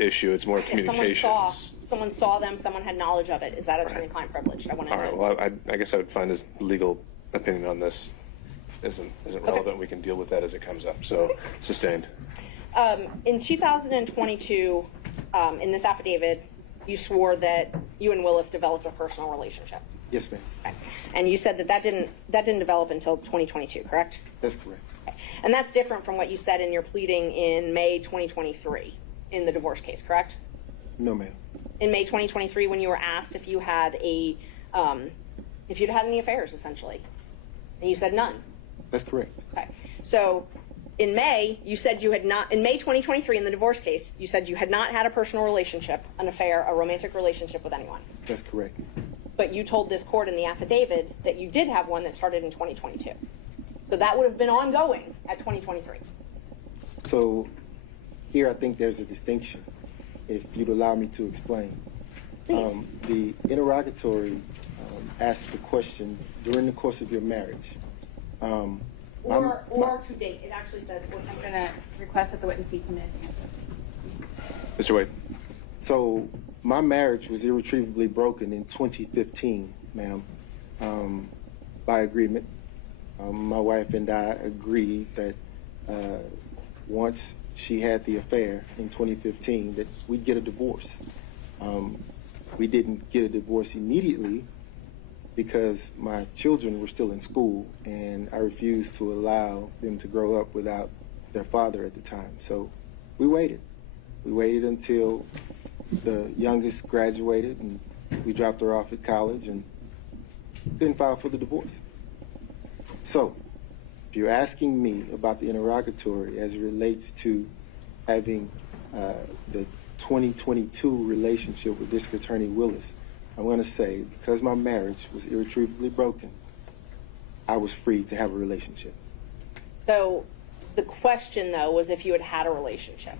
issue. It's more If communications. someone saw them, someone had knowledge of it, is that attorney-client privilege? I want to All right. know. Well, I guess I would find his legal opinion on this isn't relevant. We can deal with that as it comes up. So sustained. In 2022, in this affidavit, you swore that you and Willis developed a personal relationship. Yes, ma'am. Okay. And you said that didn't develop until 2022, correct? That's correct. Okay. And that's different from what you said in your pleading in May 2023 in the divorce case, correct? No, ma'am. In May 2023, when you were asked if you had if you'd had any affairs, essentially, and you said none. That's correct. Okay. So in May, you said you had not, in May 2023, in the divorce case, you said you had not had a personal relationship, an affair, a romantic relationship with anyone. That's correct. But you told this court in the affidavit that you did have one that started in 2022. So that would have been ongoing at 2023. So here I think there's a distinction, if you'd allow me to explain. Please. The interrogatory asked the question, during the course of your marriage. Or to date. It actually says I'm going to request that the witness be permitted to answer. Mr. Wade. So my marriage was irretrievably broken in 2015, ma'am, by agreement. My wife and I agreed that once she had the affair in 2015 that we'd get a divorce. We didn't get a divorce immediately because my children were still in school and I refused to allow them to grow up without their father at the time. So we waited. We waited until the youngest graduated and we dropped her off at college and then filed for the divorce. So if you're asking me about the interrogatory as it relates to having the 2022 relationship with District Attorney Willis, I want to say because my marriage was irretrievably broken, I was free to have a relationship. So the question, though, was if you had had a relationship.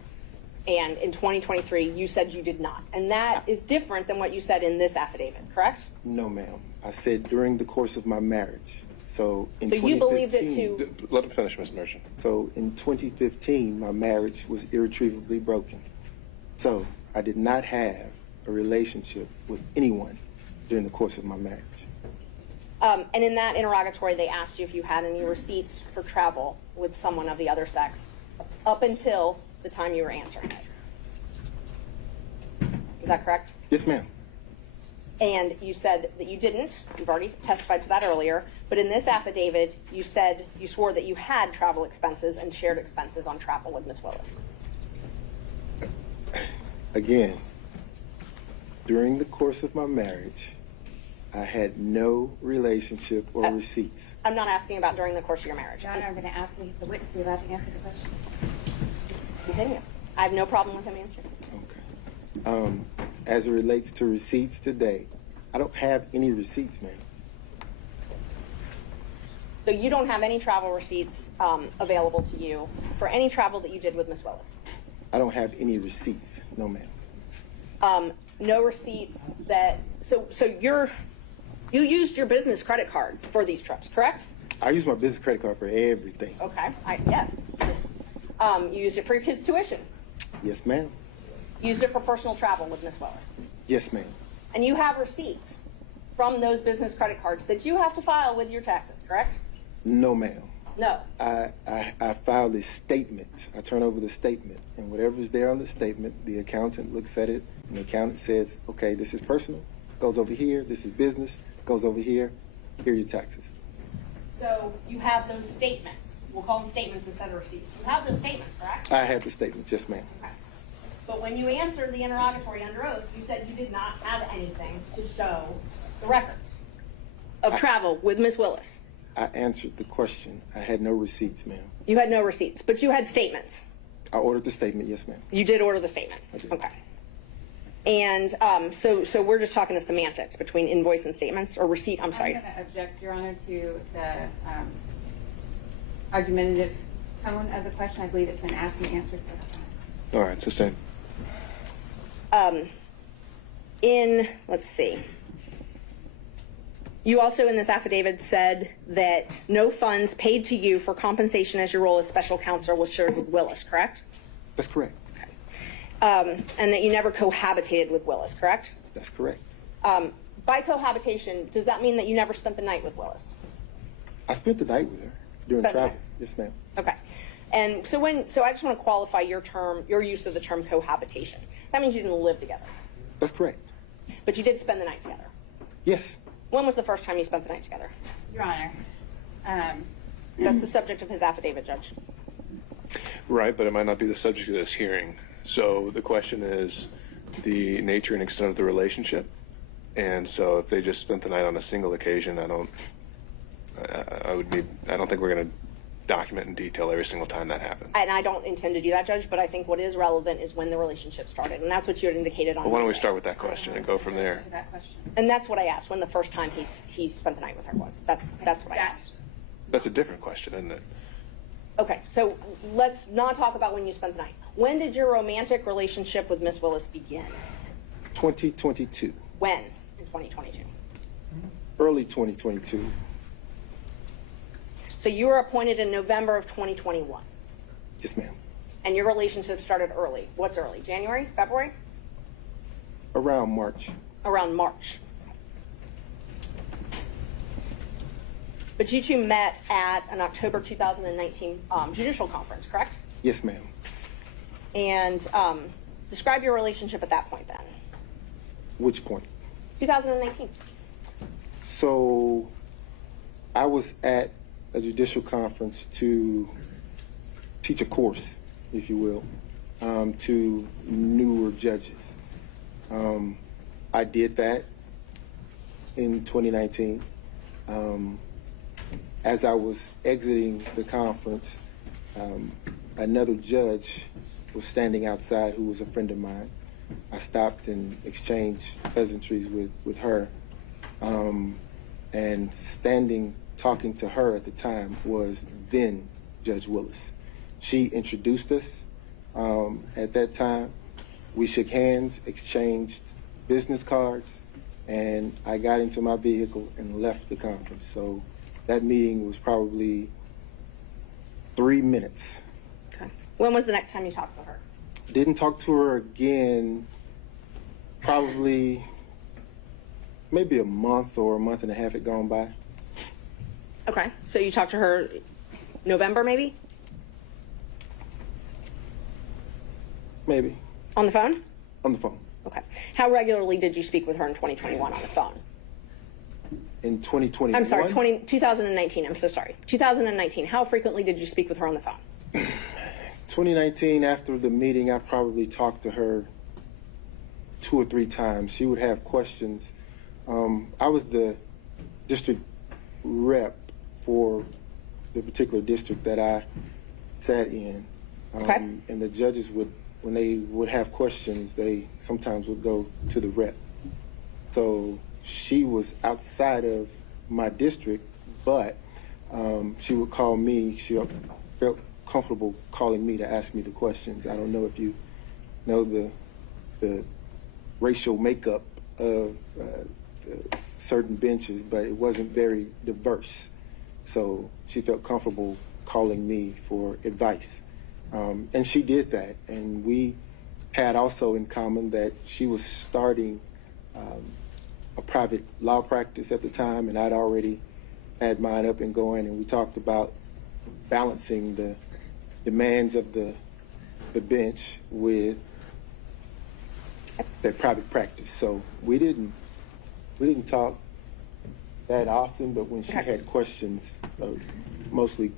And in 2023, you said you did not. And that is different than what you said in this affidavit, correct? No, ma'am. I said during the course of my marriage. So in So you 2015, believed it to... Let him finish, Ms. Merchant. So in 2015, my marriage was irretrievably broken. So I did not have a relationship with anyone during the course of my marriage. And in that interrogatory, they asked you if you had any receipts for travel with someone of the other sex up until the time you were answering it. Is that correct? Yes, ma'am. And you said that you didn't. You've already testified to that earlier. But in this affidavit, you said you swore that you had travel expenses and shared expenses on travel with Ms. Willis. Again, during the course of my marriage, I had no relationship or receipts. I'm not asking about during the course of your marriage. Your Honor, I'm going to ask the witness be allowed to answer the question. Continue. I have no problem with him answering. Okay. As it relates to receipts today, I don't have any receipts, ma'am. So you don't have any travel receipts available to you for any travel that you did with Ms. Willis? I don't have any receipts, no, ma'am. No receipts that, so you used your business credit card for these trips, correct? I use my business credit card for everything. Okay, yes. You used it for your kids' tuition. Yes, ma'am. You used it for personal travel with Ms. Willis. Yes, ma'am. And you have receipts from those business credit cards that you have to file with your taxes, correct? No, ma'am. No. I filed a statement. I turn over the statement, and whatever's there on the statement, the accountant looks at it, and the accountant says, okay, this is personal, goes over here, this is business, goes over here, here are your taxes. So you have those statements. We'll call them statements instead of receipts. You have those statements, correct? I have the statement, yes, ma'am. Okay. But when you answered the interrogatory under oath, you said you did not have anything to show the records of travel with Ms. Willis. I answered the question. I had no receipts, ma'am. You had no receipts, but you had statements. I ordered the statement, yes, ma'am. You did order the statement. I did. Okay. And so we're just talking to semantics between invoice and statements, or receipt, I'm sorry. I'm going to object, Your Honor, to the argumentative tone of the question. I believe it's been asked and answered several times. All right, sustained. Let's see. You also in this affidavit said that no funds paid to you for compensation as your role as special counsel was shared with Willis, correct? That's correct. and that you never cohabitated with Willis, correct? That's correct. By cohabitation, does that mean that you never spent the night with Willis? I spent the night with her during Spent the travel. night. Yes, ma'am. Okay. And so I just want to qualify your use of the term cohabitation. That means you didn't live together, That's correct. but you did spend the night together. Yes. When was the first time you spent the night together? Your Honor, That's the subject of his affidavit, Judge. Right, but it might not be the subject of this hearing. So the question is the nature and extent of the relationship. And so if they just spent the night on a single occasion, I don't think we're going to document in detail every single time that happened. And I don't intend to do that, Judge, but I think what is relevant is when the relationship started, and that's what you had indicated on Well, why don't we Monday. start with that question and go from there? to that question. And that's what I asked, when the first time he spent the night with her was. That's what I asked. That's a different question, isn't it? Okay, so let's not talk about when you spent the night. When did your romantic relationship with Miss Willis begin? 2022. When in 2022? Early 2022. So you were appointed in November of 2021, Yes, ma'am. and your relationship started early. What's early? January? February? Around March. Around March. But you two met at an October 2019 judicial conference, correct? Yes, ma'am. And describe your relationship at that point then. Which point? 2019. So I was at a judicial conference to teach a course, if you will, to newer judges. I did that in 2019. As I was exiting the conference, another judge was standing outside who was a friend of mine. I stopped and exchanged pleasantries with her. And standing, talking to her at the time was then Judge Willis. She introduced us at that time. We shook hands, exchanged business cards, and I got into my vehicle and left the conference. So that meeting was probably 3 minutes. Okay. When was the next time you talked to her? Didn't talk to her again probably maybe a month or a month and a half had gone by. Okay. So you talked to her November maybe? Maybe. On the phone? On the phone. Okay. How regularly did you speak with her in 2021 on the phone? In 2021. I'm sorry, 2019. I'm so sorry. 2019. How frequently did you speak with her on the phone? 2019, after the meeting, I probably talked to her 2 or 3 times. She would have questions. I was the district rep for the particular district that I sat in. Okay. And the judges would, when they would have questions, they sometimes would go to the rep. So she was outside of my district, but she would call me. She felt comfortable calling me to ask me the questions. I don't know if you know the racial makeup of certain benches, but it wasn't very diverse. So she felt comfortable calling me for advice. And she did that. And we had also in common that she was starting a private law practice at the time, and I'd already had mine up and going, and we talked about balancing the demands of the bench with their private practice. So we didn't talk that often, but when she had questions, mostly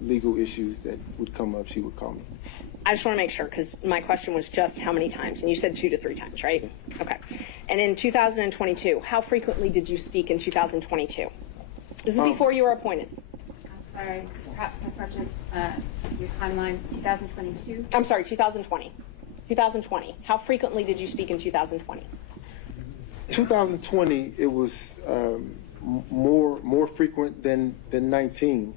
legal issues that would come up, she would call me. I just want to make sure, because my question was just how many times, and you said 2 to 3 times, right? Okay. And in 2022, how frequently did you speak in 2022? This is before you were appointed. I'm sorry, perhaps Ms. Marches, your timeline, 2022? I'm sorry, 2020. 2020. How frequently did you speak in 2020? 2020, it was more frequent than 19,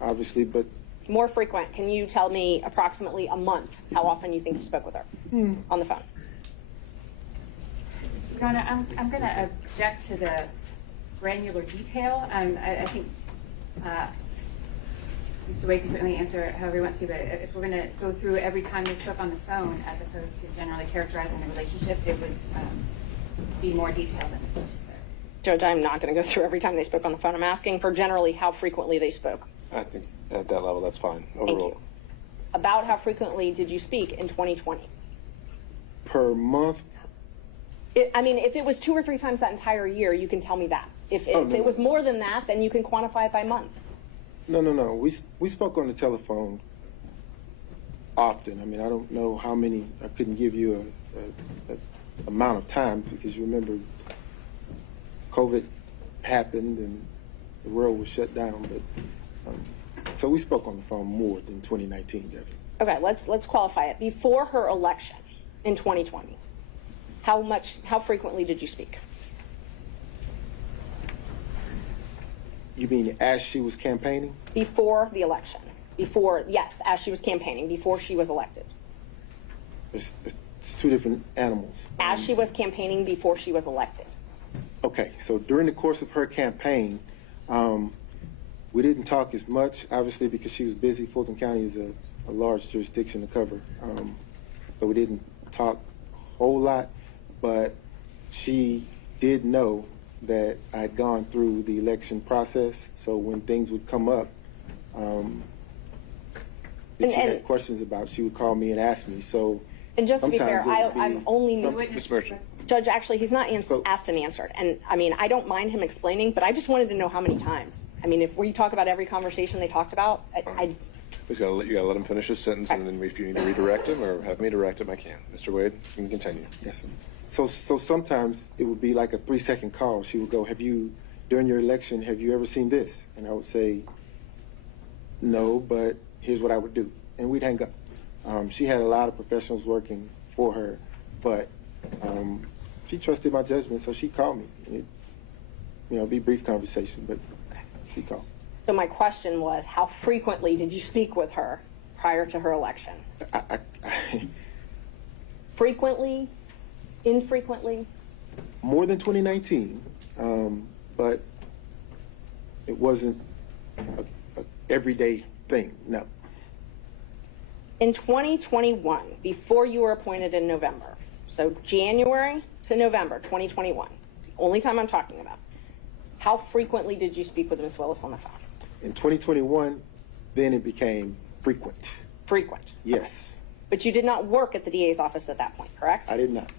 obviously, but More frequent. Can you tell me approximately a month how often you think you spoke with her on the phone? Your Honor, I'm going to object to the granular detail. I think Mr. Wade can certainly answer however he wants to, but if we're going to go through every time they spoke on the phone as opposed to generally characterizing the relationship, it would be more detailed than is necessary. Judge, I'm not going to go through every time they spoke on the phone. I'm asking for generally how frequently they spoke. I think at that level, that's fine. Thank Overruled. you. About how frequently did you speak in 2020? Per month, I mean, if it was 2 or 3 times that entire year, you can tell me that. If no, it no. was more than that, then you can quantify it by month. no. We spoke on the telephone often. I mean, I don't know how many. I couldn't give you a amount of time because you remember COVID happened and the world was shut down. But so we spoke on the phone more than 2019, Jeffrey. Okay, let's qualify it. Before her election in 2020, how frequently did you speak? You mean as she was campaigning? Before the election. Yes, as she was campaigning, before she was elected. It's two different animals. As she was campaigning, before she was elected. Okay, so during the course of her campaign, we didn't talk as much, obviously, because she was busy. Fulton County is a large jurisdiction to cover, so we didn't talk a whole lot, but she did know that I'd gone through the election process, so when things would come up that she had questions about, she would call me and ask me. So And just to be fair, sometimes it would be I'm only... Ms. Merchant. Judge, actually, he's not asked and answered. And I mean, I don't mind him explaining, but I just wanted to know how many times. I mean, if we talk about every conversation they talked about, You gotta let him finish his sentence, and then if you need to redirect him or have me direct him, I can. Mr. Wade, you can continue. Yes, sir. So sometimes it would be like a 3-second call. She would go, during your election, have you ever seen this? And I would say, no, but here's what I would do. And we'd hang up. She had a lot of professionals working for her, but she trusted my judgment, so she called me. It'd be a brief conversation, but she called. So my question was, how frequently did you speak with her prior to her election? Frequently? Infrequently? More than 2019, but it wasn't a everyday thing, no. In 2021, before you were appointed in November, so January to November 2021, the only time I'm talking about, how frequently did you speak with Ms. Willis on the phone? In 2021, then it became frequent. Frequent. Yes. But you did not work at the DA's office at that point, correct? I did not.